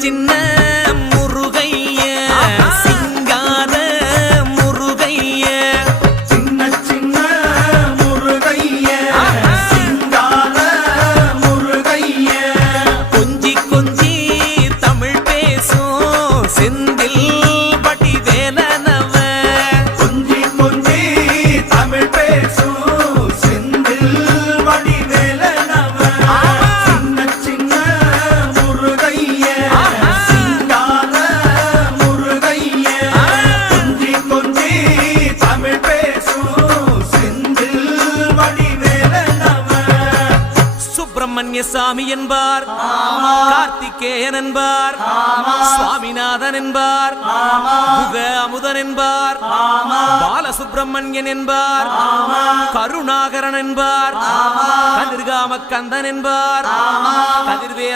சின்ன முருகைய சிங்கார முருகைய சின்ன சின்ன முருகைய சிங்கார முருகைய கொஞ்சி கொஞ்சி தமிழ் பேசும் செந்தில் பட்டி வேலனவ கொஞ்சி கொஞ்சி தமிழ் பேசும் செந்தில் படி வேலனவ சின்ன சின்ன முருகைய சிங்கார முருகைய கொஞ்சி கொஞ்சி தமிழ் பேசும் செந்தில் படி வேலனவ சுப்பிரமணிய சாமி என்பார் கார்த்திகேயன் என்பார் சுவாமிநாதன் என்பார் முக அமுதன் என்பார் பாலசுப்பிரமணியன் என்பார் கருணாகரன் என்பார் கதிர்காம கந்தன் என்பார் கதிர்வே